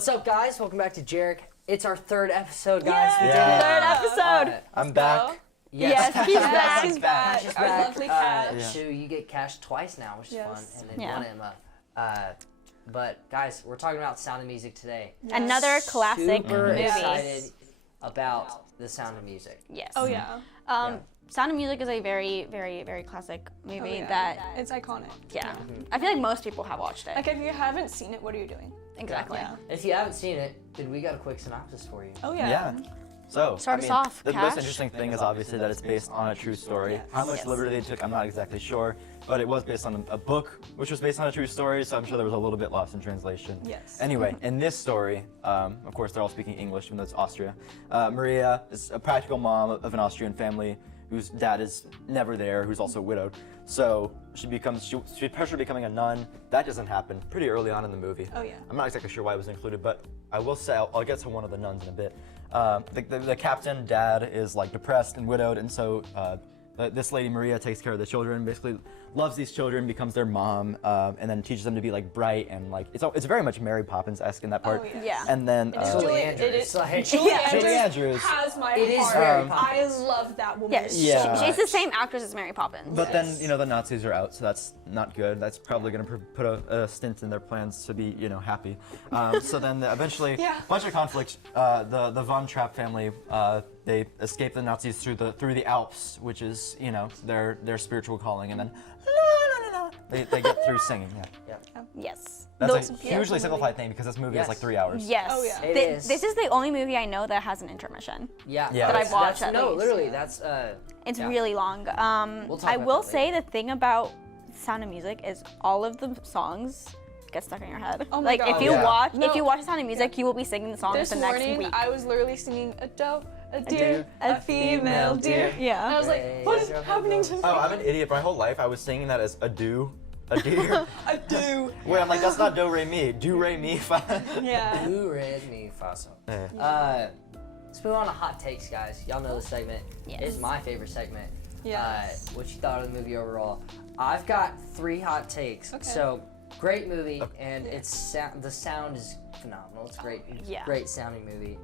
What's up, guys? Welcome back to JEREC. It's our third episode, guys. Yay! We did it. Third episode. I'm back. Yes, he's back. He's back. Cash is Our back. lovely Cash. So you get Cash twice now, which is Yes. fun, and then Yeah. one Emma. But guys, we're talking about Sound of Music today. Another classic Super movie. excited about the Sound of Music. Yes. Oh yeah. Sound of Music is a very, very, very classic movie yeah. that, It's iconic. yeah. I feel like most people have watched it. Like if you haven't seen it, what are you doing? Exactly. Yeah. If you haven't seen it, then we got a quick synopsis for you. Oh yeah. Yeah. So, Start us off, the Cash. most interesting thing is obviously that it's based on a true story. Yes. How much Yes. liberty they took, I'm not exactly sure, but it was based on a book, which was based on a true story, so I'm sure there was a little bit lost in translation. Yes. Anyway, in this story, of course they're all speaking English, even though it's Austria. Maria is a practical mom of an Austrian family whose dad is never there, who's also widowed. So she's pressured becoming a nun. That doesn't happen pretty early on in the movie. Oh yeah. I'm not exactly sure why it was included, but I will say I'll get to one of the nuns in a bit. The captain dad is like depressed and widowed, and so this lady Maria takes care of the children. Basically, loves these children, becomes their mom, and then teaches them to be like bright and like it's very much Mary Poppins-esque in that part. Oh, yeah. Yeah. And then It is Julie Julie- Andrews. it is- Like, Julie Julie Andrews Andrews. has my It is heart. Mary I Poppins. love that woman. Yeah, Yeah. she's the same actress as Mary Poppins. But then, the Nazis are out, so that's not good. That's probably going to put a stint in their plans to be, happy. So then eventually, Yeah. bunch of conflict. The Von Trapp family, they escape the Nazis through the Alps, which is, their spiritual calling, and then they get through singing. Yeah. Yes. That's a beautiful hugely movie. simplified thing because this movie Yes. is like 3 hours. Yes. Oh, yeah. It is. This is the only movie I know that has an intermission. Yeah. Yeah. That I've that's- watched that's- at No, least. literally, that's It's Yeah. really long. We'll talk I about will that say the thing about Sound of Music is all of the songs get stuck in your head. Oh my like God. if you Yeah. watch No. if you watch Sound of Music, you will be singing the songs This the next morning, week. I was literally singing a doe, a deer, deer, a female deer. Yeah. And I was like, what is happening to me? Oh, I'm an idiot. My whole life I was singing that as a deer. A do. Wait, I'm like, that's not do re mi. Do re mi fa. Yeah. Who read me faso. Yeah. Let's move on to hot takes, guys. Y'all know the segment. Yes. It's my favorite segment. Yes. What you thought of the movie overall? I've got 3 hot takes. Okay. So, great movie, and the sound is phenomenal. It's great. Yeah. Great sounding movie.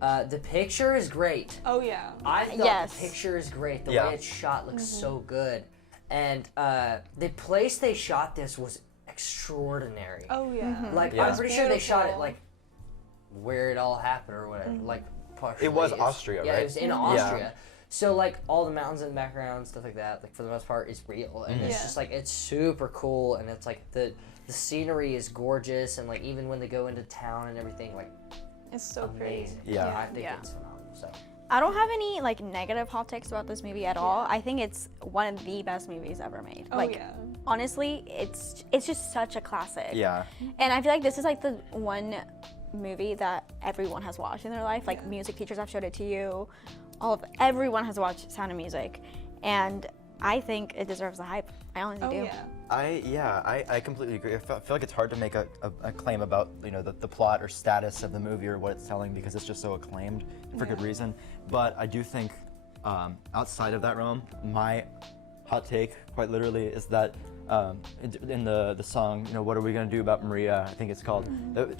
The picture is great. Oh yeah. I thought Yes. the picture is great. The Yeah. way it's shot looks so good. And the place they shot this was extraordinary. Oh yeah. Like, Yeah. I'm pretty sure they shot it Beautiful. like where it all happened or whatever. Like, partially. It was It's- Austria, Yeah, right? it was in Austria. So, like, all the mountains in the background, stuff like that, like, for the most part, is real. And it's Yeah. just, like, it's super cool. And it's, like, the scenery is gorgeous. And, like, even when they go into town and everything, like, It's so pretty. amazing. Yeah. I think Yeah. it's phenomenal. So, I don't have any like negative hot takes about this movie at all. I think it's one of the best movies ever made. Oh like yeah. honestly, it's just such a classic. Yeah. And I feel like this is like the one movie that everyone has watched in their life. Like Yeah. music teachers have showed it to you. Everyone has watched Sound of Music, and I think it deserves the hype. I honestly Oh do. yeah. I completely agree. I feel like it's hard to make a claim about the plot or status of the movie or what it's telling because it's just so acclaimed for good reason. But I do think outside of that realm, my hot take, quite literally, is that in the song, what are we gonna do about Maria? I think it's called.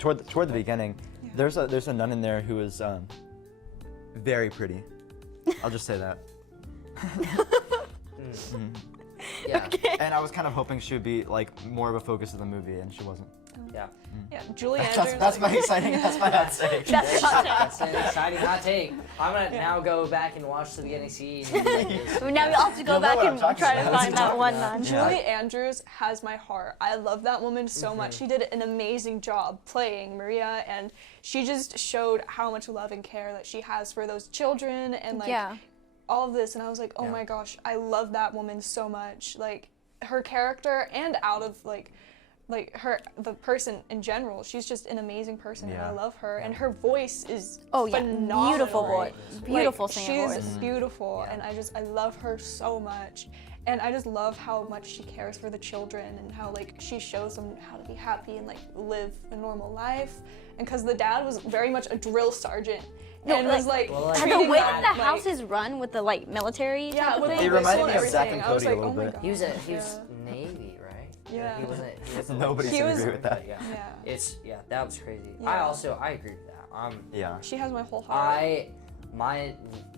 Toward the beginning, there's a nun in there who is very pretty. I'll just say that. yeah. And I was kind of hoping she would be like more of a focus of the movie, and she wasn't. Yeah. Yeah. Julie Andrews. That's my exciting. That's my hot take. That's the hot That's an exciting hot take. I'm going to now go back and watch the beginning scene. and take. Now we all have to go You'll know back what I'm and talking try to about. find that one nun. Yeah. Julie Andrews has my heart. I love that woman so much. She did an amazing job playing Maria, and she just showed how much love and care that she has for those children and like Yeah. all of this. And I was like, oh Yeah. my gosh, I love that woman so much. Like her character and out of like the person in general, she's just an amazing person and Yeah. I love her. And her voice is Oh yeah, phenomenal. beautiful voice, beautiful Like, singing she's voice. beautiful, Yeah. and I love her so much, and I just love how much she cares for the children and how like she shows them how to be happy and like live a normal life. And because the dad was very much a drill sergeant, No, and like- was like, Well, like- And the treating way that, that the like- house is run with the like military yeah, type with of the thing. It reminded whistle me and of Zack and everything. I was Cody a like, little oh my bit. gosh, He was yeah. Navy, right? Yeah. He wasn't Nobody He should was- agree with that. Yeah. Yeah. That was crazy. Yeah. I agree with that. Yeah. She has my whole heart. My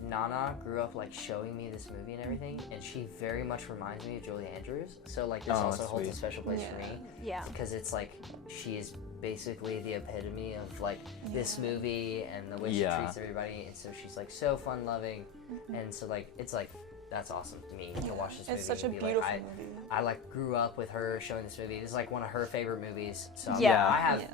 Nana grew up like showing me this movie and everything, and she very much reminds me of Julie Andrews. So like this Oh, also that's holds a sweet. special place for Yeah. me Yeah. because it's like she is basically the epitome of like this movie and the way she Yeah. treats everybody, and so she's like so fun loving, and so like it's like that's awesome to me to watch this movie. It's such a and be beautiful like, movie. I like grew up with her showing this movie. This is like one of her favorite movies. So Yeah. I have Yeah.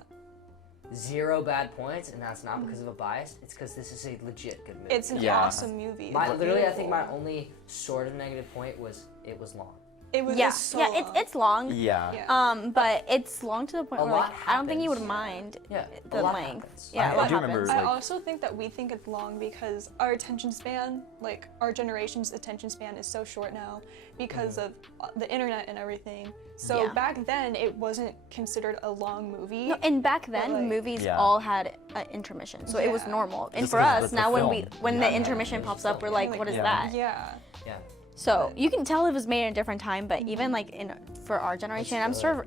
0 bad points, and that's not because of a bias. It's because this is a legit good movie. It's an Yeah. awesome movie. It's Literally, I think my beautiful. only sort of negative point was it was long. It was Yeah. it's so Yeah. long. It's long. Yeah. Yeah. But it's long to the point A where lot like I don't think you would happens. mind Yeah, the a lot length. happens. Yeah, I a lot do remember, happens. like- I also think that we think it's long because our attention span, like our generation's attention span, is so short now because of the internet and everything. So Yeah. back then, it wasn't considered a long movie. No, and back then like- movies Yeah. all had an intermission, so it was Yeah. normal. And Just for because us the now, when film. when Yeah. the intermission pops up, we're like, what is Yeah. that? Yeah. Yeah. So you can tell it was made in a different time, but even like for our generation,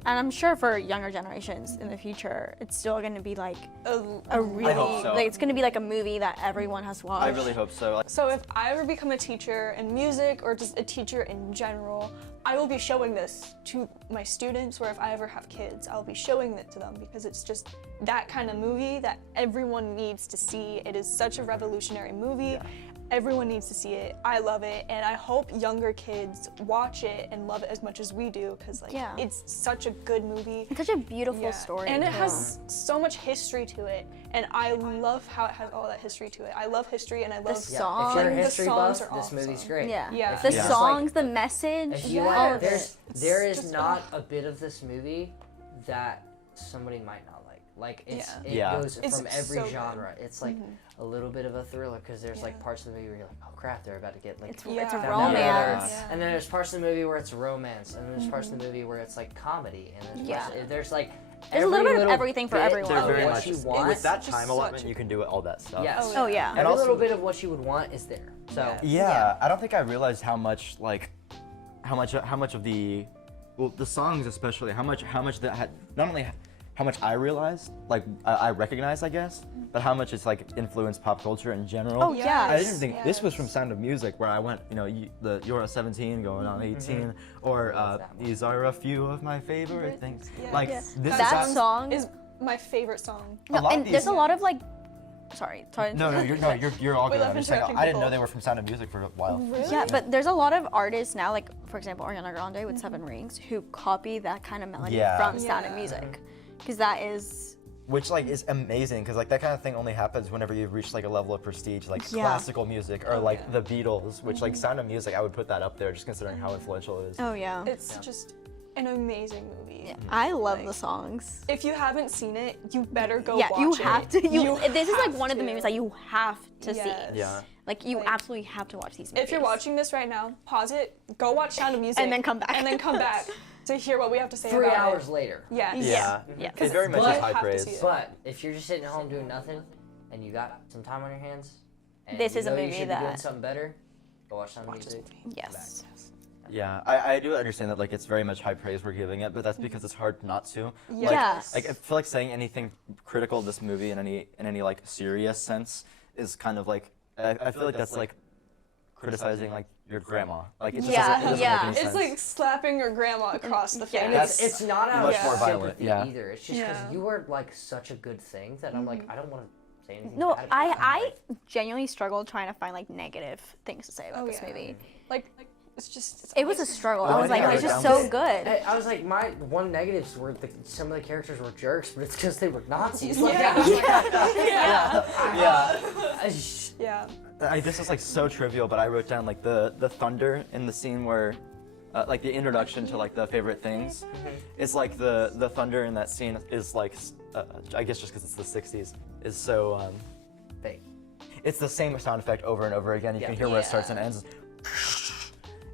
I'm sure for younger generations in the future, it's still going to be like a really hope so. like it's going to be like a movie that everyone has watched. I really hope so. Like, So if I ever become a teacher in music or just a teacher in general, I will be showing this to my students, or if I ever have kids, I'll be showing it to them because it's just that kind of movie that everyone needs to see. It is such a revolutionary movie. Everyone needs to see it. I love it, and I hope younger kids watch it and love it as much as we do because like Yeah. it's such a good movie. It's such a beautiful Yeah. story. And it too. has so much history to it, and I love how it has all that history to it. I love history, and I love Yeah. Songs. If you're a The history songs buff, are this movie's awesome. great. Yeah. Yeah. The If you just songs, like- the message, If you all like, of it. there is just- not a bit of this movie that somebody might not like. Like it Yeah. goes It's from every so good. genre. It's like a little bit of a thriller because there's like parts of the movie where you're like, oh crap, they're about to get like It's a Yeah. down romance. together. And then there's parts of the movie where it's romance, and then there's parts of the movie where it's like comedy, and there's Yeah. there's like There's a little every bit of little everything for bit everyone. of they're very what much. you want. With that just time such allotment, a- you can do all that stuff. Yes. Oh yeah. Every also- little bit of what you would want is there. So Yeah. Yeah, I don't think I realized how much how much of the the songs especially how much that had not only how much I realized I recognized I guess, but how much it's like influenced pop culture in general. Oh, yeah. I didn't think this was from Yes. Sound of Music where I went you're a 17 going on 18 or these are a few of my favorite things. Yeah. Like Yeah. this That is song is my favorite song. a No, lot of and these- there's a lot of like. Sorry. No, you're all We good. love I'm just saying, interrupting I didn't know people. they were from Sound of Music for a while. Really? Yeah, but there's a lot of artists now, like for example Ariana Grande with Seven Rings, who copy that kind of melody Yeah. from Sound of Yeah. Music, because that is Which is amazing because that kind of thing only happens whenever you've reached a level of prestige like Yeah. classical music or the Beatles, which Sound of Music I would put that up there just considering how influential it is. oh yeah. It's just an amazing movie. I love Like, the songs. If you haven't seen it, you better go Yeah, watch you it. have to. This is like have one of the to. movies that you have to Yes. see. Yeah. Like you Like, absolutely have to watch these movies. If you're watching this right now, pause it, go watch Sound of Music, And then come back. And then come back to hear what we have to say 3 about hours it. later. Yes. Yeah. Yeah. It very much But- is high have to praise. see it. But if you're just sitting at home doing nothing, and you got some time on your hands, and This you is a know you movie should be doing that- something better, go watch some music. Yes. Yeah, I do understand that it's very much high praise we're giving it, but that's because it's hard not to. Yes. Like I feel like saying anything critical of this movie in any like serious sense is kind of like I feel like that's like criticizing like your grandma. Like it just Yeah, doesn't yeah. make any It's sense. like slapping your grandma across the face. And That's it's not out much of more violent, sympathy yeah. either. It's just because Yeah. you are like such a good thing that I'm like, I don't want to say anything No, bad about it. I genuinely struggled trying to find like negative things to say about Oh, this yeah. movie. Like it's just. It was a struggle. Oh, I was I like, think I it's just wrote so down- good. I was like, my one negatives were some of the characters were jerks, but it's because they were Nazis. Like, Yeah. This is like so trivial, but I wrote down like the thunder in the scene where, like the introduction to like the favorite things. It's like the thunder in that scene is like, I guess just because it's the '60s, is so. fake. It's the same sound effect over and over again. You can hear where it starts and Yeah. ends.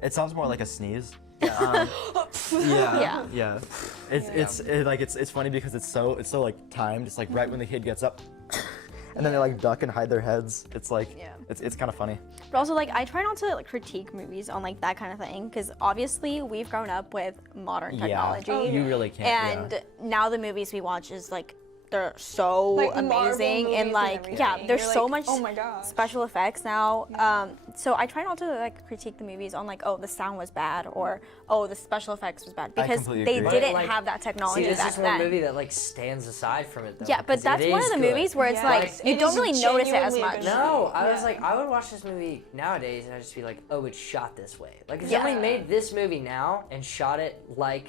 It sounds more like a sneeze. Yeah. Yeah. It's funny because it's so like timed. It's like right when the kid gets up, and then they like duck and hide their heads. It's like, Yeah. it's kind of funny. But also, like, I try not to like critique movies on like that kind of thing, because obviously we've grown up with modern technology. Oh, yeah. You really can't. And now the movies we watch is like they're so Like Marvel amazing movies and and like yeah, everything. there's You're so like, much oh my gosh. special effects now. So I try not to like critique the movies on like, oh, the sound was bad, or oh, the special effects was bad, because completely they agree. didn't Like, have that technology See, this back is one then. movie that like stands aside from it though. Yeah, but because that's it one of is the good. movies where it's Yeah. like Like, you it don't is really notice it as genuinely a much. good No, I was Yeah. like, I would watch this movie nowadays and I'd just be like, oh, it's shot this way. Like, if Yeah. somebody made this movie now and shot it like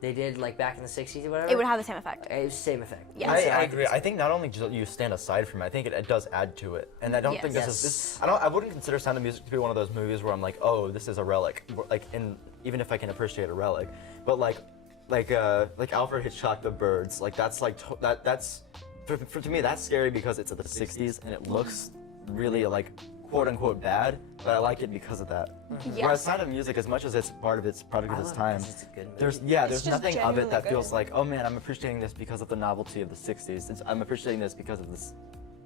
they did like back in the 60s or whatever, It would have the same effect. it was the same effect. Yeah. I So agree. I think not only do you stand aside from it, I think it does add to it. And I don't think Yes. this. I wouldn't consider Sound of Music to be one of those movies where I'm like, oh, this is a relic. Like, even if I can appreciate a relic, but like Alfred Hitchcock, The Birds, like that's like that's to me that's scary because it's at the 60s and it looks really like quote unquote bad, but I like it because of that. Yes. Whereas Sound of Music, as much as it's part of its product I of its love it time, 'cause it's a good movie. there's just nothing of it that genuinely feels good. like, oh man, I'm appreciating this because of the novelty of the 60s. I'm appreciating this because of this.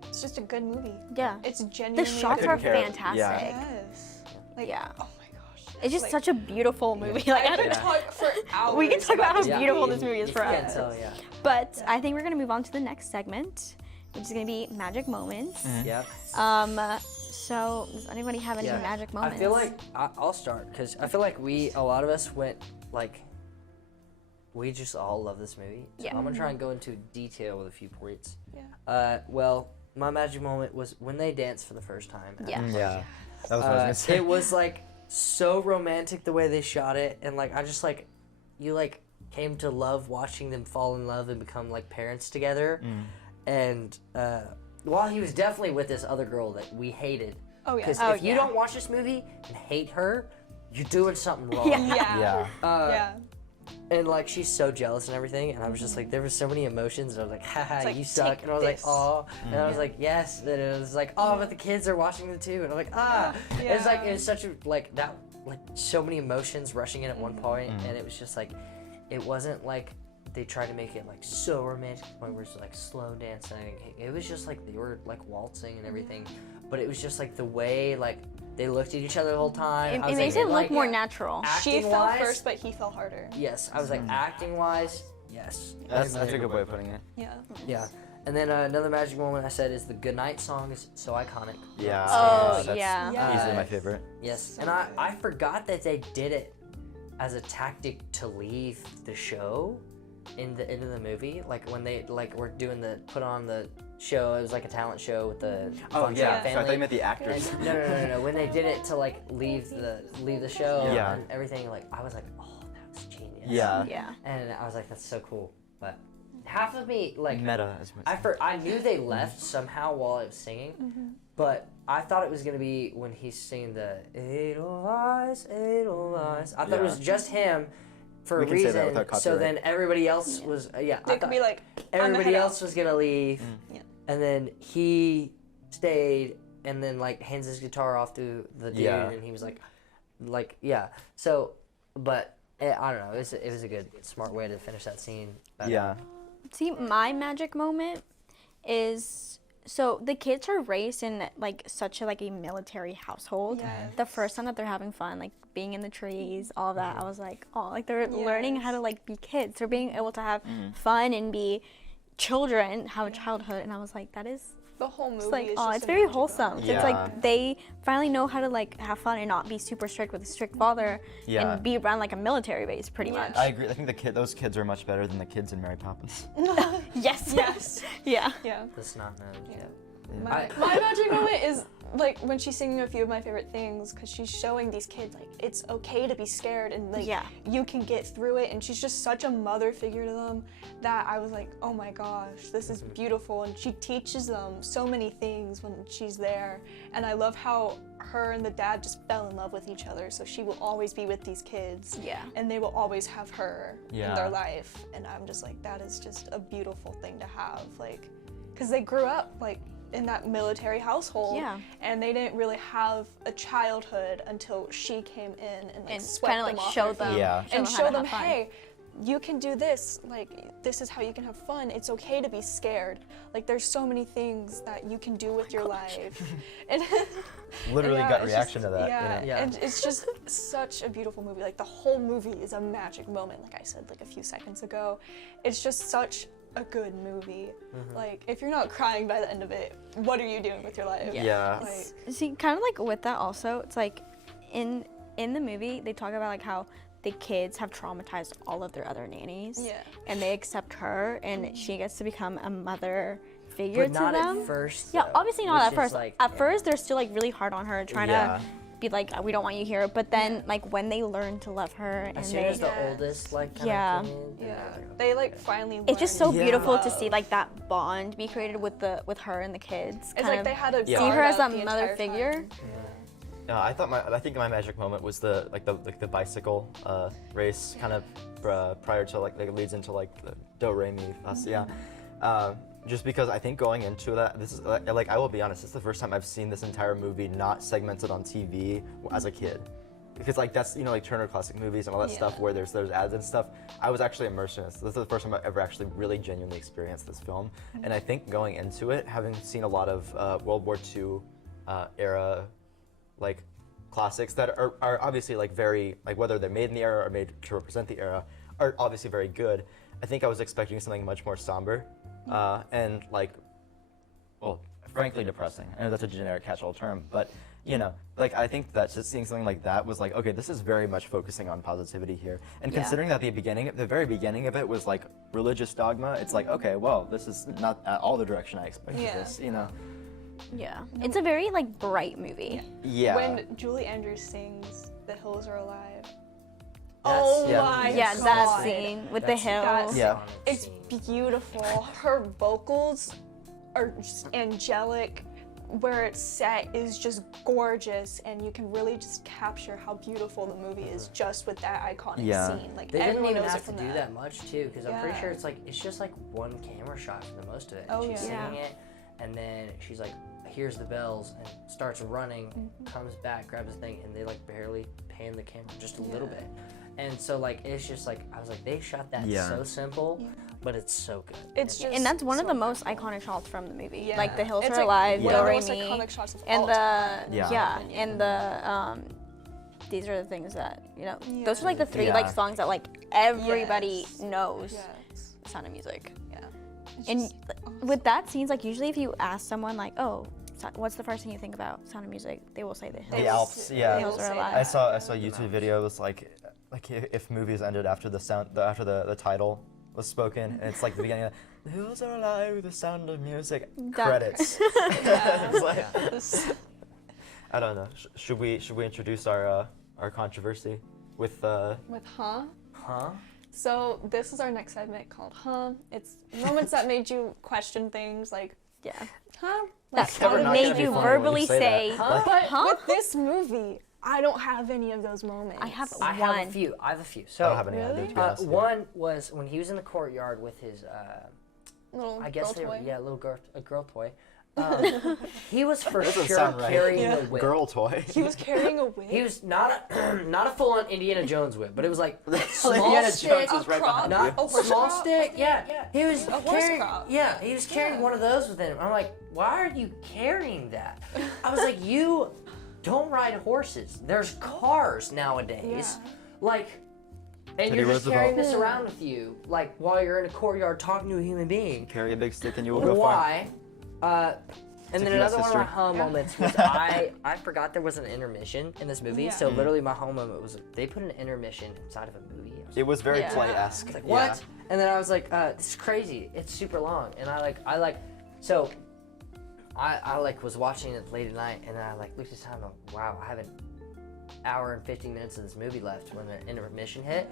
It's just a good movie. Yeah. It's genuinely. The shots a are good care. fantastic. Yeah. Yes. Like, Yeah. oh my gosh. It's just Like, such a beautiful movie. Like, I could Yeah. talk for hours. we can talk about how Yeah. beautiful this movie is You for can't us. tell, yeah. But I think we're gonna move on to the next segment, which is gonna be magic moments. Yeah. So does anybody have any Yeah. magic moments? I feel like I'll start because I feel like a lot of us went like, we just all love this movie. So Yeah. I'm gonna try and go into detail with a few points. Yeah. Well, my magic moment was when they danced for the first time. Yeah. Yeah. That was what I was gonna say. It was like so romantic the way they shot it, and like I just like, you like came to love watching them fall in love and become like parents together. And while he was definitely with this other girl that we hated, Oh yeah. because Oh, if you yeah. don't watch this movie and hate her, you're doing something wrong. Yeah. Yeah. Yeah. Yeah. And like she's so jealous and everything, and I was just like, there were so many emotions. And I was like, haha, It's like, you suck. take And I was like, this. oh. And I was like, yes. And it was like, oh, but the kids are watching them too. And I'm like, ah. Yeah. It's like, it was such a like that, like so many emotions rushing in at one point, and it was just like, it wasn't like they tried to make it like so romantic, to the point where it's like slow dancing. It was just like they were like waltzing and everything, but it was just like the way like they looked at each other the whole time. It, I was it makes like, it look like, more natural. She fell acting-wise, first, but he fell harder. Yes, I was like acting wise, yes. That's a good way of putting it. Yeah. Yeah. And then another magic moment I said is the Goodnight song is so iconic. Yeah. Oh, that's yeah. Easily my Uh, favorite. Yes. So And good. I forgot that they did it as a tactic to leave the show in the end of the movie. Like when they like were doing the put on the show, it was like a talent show with the Oh Von yeah. Trapp So I thought you family. meant the actors. And, no. When they did it to like leave the show Yeah. and everything, like I was like, oh, that was genius. Yeah. Yeah. And I was like, that's so cool. But half of me like Meta. As I knew they left somehow while I was singing, but I thought it was gonna be when he's singing the Edelweiss, Edelweiss. I thought it was Yeah. just him for We a can say that reason. without So copyright. then everybody else was They I could thought be like, everybody head else was gonna leave, Yeah. and then he stayed, and then like hands his guitar off to the dude, Yeah. and he was like yeah. So, but I don't know. It was a good, smart way to finish that scene. But, Yeah. See, my magic moment is, so the kids are raised in like such a like a military household. Yes. The first time that they're having fun, like being in the trees, all that, I was like, oh, like they're learning how to like be kids. They're being able to have fun and be children, have a childhood, and I was like, that is. the whole movie It's like, is oh, just it's a very magical- wholesome. 'Cause Yeah. It's like they finally know how to like have fun and not be super strict with a strict father Yeah. and be around like a military base, pretty Yeah. much. I agree. I think those kids are much better than the kids in Mary Poppins. Yes. Yes. Yeah. Yeah. The snot nose. Yeah. My magic moment is like when she's singing a few of my favorite things, because she's showing these kids like it's okay to be scared and like Yeah. you can get through it, and she's just such a mother figure to them that I was like, oh my gosh, this is beautiful, and she teaches them so many things when she's there, and I love how her and the dad just fell in love with each other, so she will always be with these kids, Yeah. and they will always have her in Yeah. their life, and I'm just like, that is just a beautiful thing to have, like, because they grew up like in that military household, Yeah. and they didn't really have a childhood until she came in and like And swept kinda, them like, off showed their them- feet Yeah. show and them how show to them, have fun. hey, you can do this, like, this is how you can have fun. It's okay to be scared. Like, there's so many things that you can do with your life. And Literally yeah, gut it's reaction just- to that. Yeah, you know? Yeah. and it's just such a beautiful movie. Like, the whole movie is a magic moment, like I said, like, a few seconds ago. It's just such a good movie. Like, if you're not crying by the end of it, what are you doing with your life? Yeah. Like, See, kind of like with that also, it's like in the movie they talk about like how the kids have traumatized all of their other nannies. Yeah. And they accept her, and she gets to become a mother figure But to not them. at first. Yeah, though, obviously not which at is, first. like, At first, they're still like really hard on her, trying Yeah. to be like, we don't want you here. But then, like when they learn to love her, and as soon they, as the Yes. oldest like kind Yeah. of came in, then yeah. I was like, They, like, finally it's just so learn Yeah. beautiful to love. see like that bond be created with her and the kids. It's kind like of they had a Yeah. see her guard as up that the mother entire figure. time. I think my magic moment was the bicycle race kind of prior to like it leads into like the do re mi fa si yeah. Just because I think going into that, this is like I will be honest, this is the first time I've seen this entire movie not segmented on TV as a kid. Because like that's like Turner Classic Movies and all that stuff where there's ads and stuff. I was actually immersed in this. This is the first time I've ever actually really genuinely experienced this film. And I think going into it, having seen a lot of World War II era like classics that are obviously like very like whether they're made in the era or made to represent the era are obviously very good. I think I was expecting something much more somber and like well frankly depressing. I know that's a generic catch-all term, but like I think that just seeing something like that was like, okay, this is very much focusing on positivity here. And considering that the very beginning of it was like religious dogma, it's like, okay, well, this is not at all the direction I expected Yeah. this, Yeah, it's a very like bright movie. Yeah. When Julie Andrews sings "The Hills Are Alive," That's- oh yeah. my Yeah, god, that scene with the That's- hills. Yeah. it's beautiful. Her vocals are just angelic. Where it's set is just gorgeous, and you can really just capture how beautiful the movie is just with that iconic Yeah. scene. Like They didn't everyone even knows it have to from do that much too, because I'm pretty Yeah. sure it's just like one camera shot for the most of it. Oh, She's yeah. singing it, and then she's like, hears the bells and starts running, comes back, grabs the thing, and they like barely pan the camera just a little bit. And so like it's just like I was like they shot that Yeah. so simple, but it's so good. It's just And that's one of so the most iconic shots from the movie. Yeah. Like the hills It's are like alive, one do of the re most mi, iconic shots of and all the time. Yeah. and the these are the things that those are like the three Yeah. like songs that like everybody Yes. knows. Yes. Sound of Music. Yeah. It's And just awesome. with that scenes, like usually if you ask someone like, oh, what's the first thing you think about Sound of Music, they will say the hills. The Alps, yeah. They Hills will are say alive. that. I saw a YouTube video. It was like if movies ended after after the title was spoken, and it's like the beginning of "The Hills Are Alive, the Sound of Music," credits. It's like, I don't know. Should we introduce our controversy with With huh? Huh? So this is our next segment called huh. It's moments that made you question things like Yeah. huh? That Like, never not made gonna be you funny when you verbally say say, that. Huh? But Huh? with this movie, I don't have any of those moments. I have I one. have a few. I have I don't have any Really? idea, to be So honest. one was when he was in the courtyard with his little I guess girl they were, toy. yeah, a girl toy. He was for Doesn't sure sound right. carrying Yeah. a whip. Girl toy. He was carrying a whip. He was not a full-on Indiana Jones whip, but it was like small Indiana stick, Jones is right crop. behind not you. A horse small crop? stick. Yeah, he was A horse carrying. crop. Yeah, he was carrying Yeah. one of those with him. I'm like, why are you carrying that? I was like, you don't ride horses. There's cars nowadays, Yeah. like. And Teddy you're just Roosevelt. carrying this around with you, like while you're in a courtyard talking to a human being. Carry a big stick and you will go far. Why? And then Tequila another one of my sister. home moments was I forgot there was an intermission in this movie. Yeah. So literally my home moment was they put an intermission inside of a movie. I was It was very Yeah. play-esque. like, what? And then I was like, this is crazy. It's super long. And so I was watching it late at night, and then I like looked at the time. And I'm like, wow, I have an hour and 15 minutes of this movie left when the intermission hit.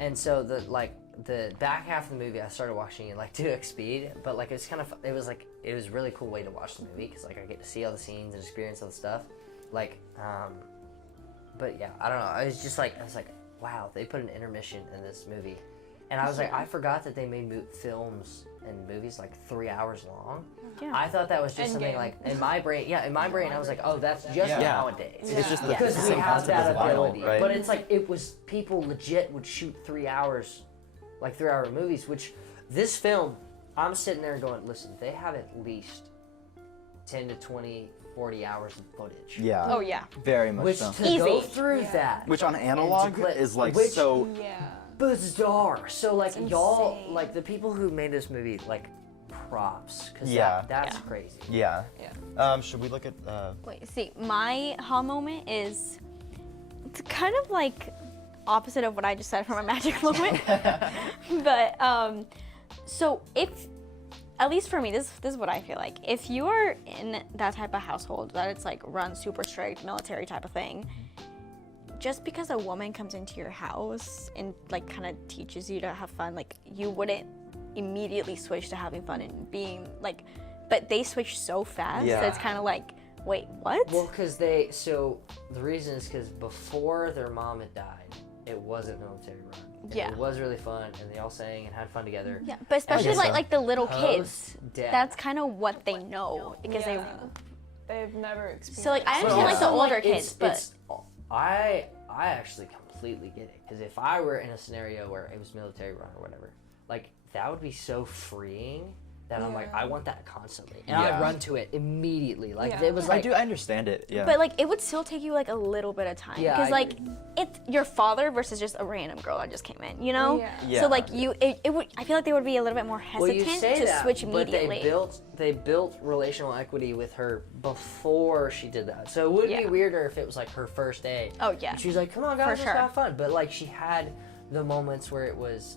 And so the back half of the movie, I started watching it like 2x speed, but like it was a really cool way to watch the movie because like I get to see all the scenes and experience all the stuff, like but yeah, I don't know. I was like, wow, they put an intermission in this movie, and I was like, I forgot that they made films and movies like 3 hours long. Yeah. I thought that was just something Endgame. like in my brain. Yeah, in my brain, I was like, oh, that's just Yeah. nowadays. It's just the Because the we same have concept that as vinyl, ability, right? but it's like it was people legit would shoot 3 hours like 3-hour movies, which this film, I'm sitting there going, listen, they have at least 10 to 20, 40 hours of footage. Yeah. Oh yeah. Very much Which so. to go Easy. through that. Which on analog clip- is like which- so. Yeah. bizarre. So like It's y'all, insane. like the people who made this movie, like props, because Yeah. that's Yeah. crazy. Yeah. Yeah. Should we look at? Wait, see, my ha moment is it's kind of like opposite of what I just said for my magic moment. But so if at least for me, this is what I feel like. If you are in that type of household that it's like run super strict military type of thing, just because a woman comes into your house and like kind of teaches you to have fun, like you wouldn't immediately switch to having fun and being like, but they switch so fast Yeah. that it's kind of like, wait, what? Well, so the reason is because before their mom had died, it wasn't military run. And Yeah. It was really fun, and they all sang and had fun together. Yeah, but especially guess so. like the little kids, Post-death. that's kind of what they know because Yeah. They've never experienced. So, like, I But understand, like, the also, older it's- kids, but- it's- I actually completely get it, because if I were in a scenario where it was military run or whatever, like that would be so freeing that I'm like, Yeah. I want that constantly, and Yeah. I run to it immediately. Like Yeah. it was like, I understand it. Yeah. But like it would still take you like a little bit of time Yeah, because I like it's your father versus just a random girl that just came in, you know? Yeah. Yeah. So like it would I feel like they would be a little bit more well, you hesitant say to that, switch but immediately. they built relational equity with her before she did that. So it would be Yeah. weirder if it was like her first day. Oh yeah. And she was like, "Come on, guys, For let's sure. have fun." But like she had the moments where it was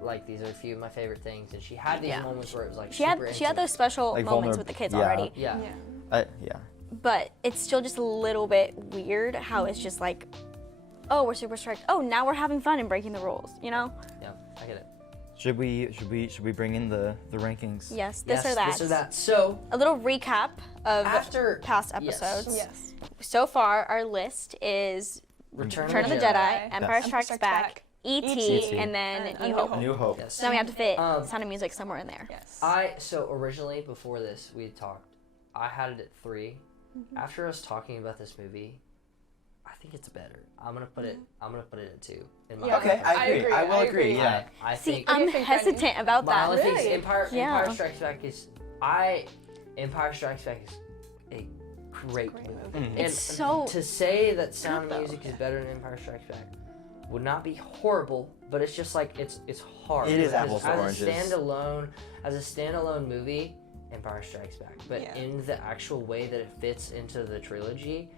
like these are a few of my favorite things, and she had these Yeah. moments where it was like She had super those intimate. special Like moments vulner- with the kids yeah. already. Yeah. Yeah. Yeah. But it's still just a little bit weird how it's just like, oh, we're super strict. Oh, now we're having fun and breaking the rules, you know? Yeah, I get it. Should we bring in the rankings? Yes, this Yes, or that. This or that. So A little recap of after past yes. episodes. Yes. So far, our list is Return Return of the Jedi. Jedi, Empire Yes. Strikes Back, E.T., E.T. and then And New Hope. New Hope. Yes. So now we have to fit Um, Sound of Music somewhere in there. Yes. So originally before this we talked, I had it at 3. After us talking about this movie, I think it's better. I'm gonna put it at 2. In my Yeah. Okay, I agree. I will I agree. agree. Yeah. I See, think do you I'm think, hesitant about my that. only thing is Really? Empire Yeah. Strikes Back is Empire Strikes Back is a great great movie. movie. And It's so to say that Sound good, of though. Music is better than Empire Strikes Back would not be horrible, but it's just like it's hard. It is because apples to as oranges. as a standalone movie, Empire Strikes Back. But Yeah. in the actual way that it fits into the trilogy,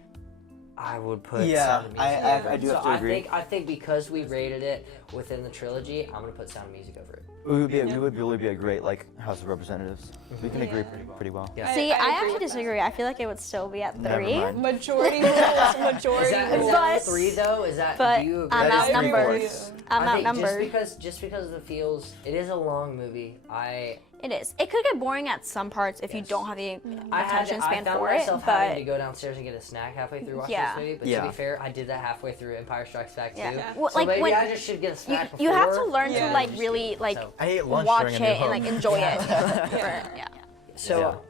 I would put Yeah, Sound of Music I over it. do So have to agree. I think because we rated it within the trilogy, I'm gonna put Sound of Music over it. We would really be a great like House of Representatives. We can agree Yeah. pretty well. Yeah. See, I I agree actually with that. disagree. I feel like it would still be at Never 3. mind. Majority rules. Majority Is rules. that But- 3 though? Is that But do you agree? I'm That is three outnumbered. points. I'm I think outnumbered. just because of the feels, it is a long movie. It is. It could get boring at some parts if you Yes. don't have the I attention span found for it. myself having to But go downstairs and get a snack halfway through watching Yeah. this movie. But Yeah. to be fair, I did that halfway through Empire Strikes Back too. Yeah. So Well, like, maybe when- I just should get a you, snack you have to before learn to Yeah. like really like So, I ate lunch watch during it A New and Hope. like enjoy it. Yeah. Yeah. so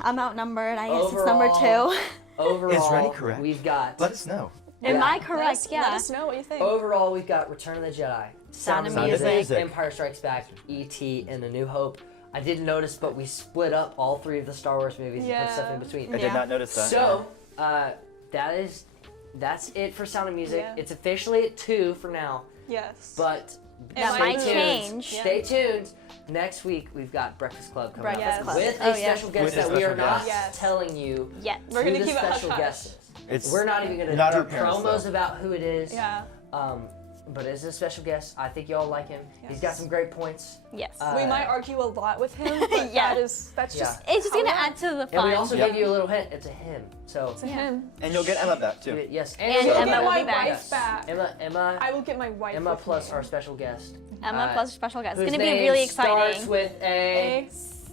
I'm outnumbered. I guess it's number Overall- 2. overall, Is Rennie correct? we've got Let us know. Am Yeah. I correct? Let Yeah. us know what you think. overall we've got Return of the Jedi, Sound of of Music, Music. Empire Strikes Back, E.T., and A New Hope. I didn't notice, but we split up all 3 of the Star Wars movies and put stuff in between. I Yeah. did not notice that. So, that's it for Sound of Music. Yeah. It's officially at 2 for now, Yes. but That It might might change. Yeah. Stay tuned. Next week we've got Breakfast Club coming Breakfast up Club. with Oh, a yeah. special guest With a that we are special not guest. Yes. telling you. Yeah. We're who gonna the keep it special hush-hush. guest is. It's We're not even gonna not do our parents, promos though. about who it is. Yeah. But as a special guest, I think y'all like him. He's got Yes. some great points. Yes. We might argue a lot with him, but Yeah. that's Yeah. just It's just how gonna we are. add to the And we fun. also Yeah. gave you a little hint. It's a him. So to him. and you'll get Emma back too. yes. And You'll Emma get will my be back. wife back. Emma. I will get my wife. Emma with plus me. our special guest. Emma plus special guest. It's whose gonna be name really starts exciting. with a. A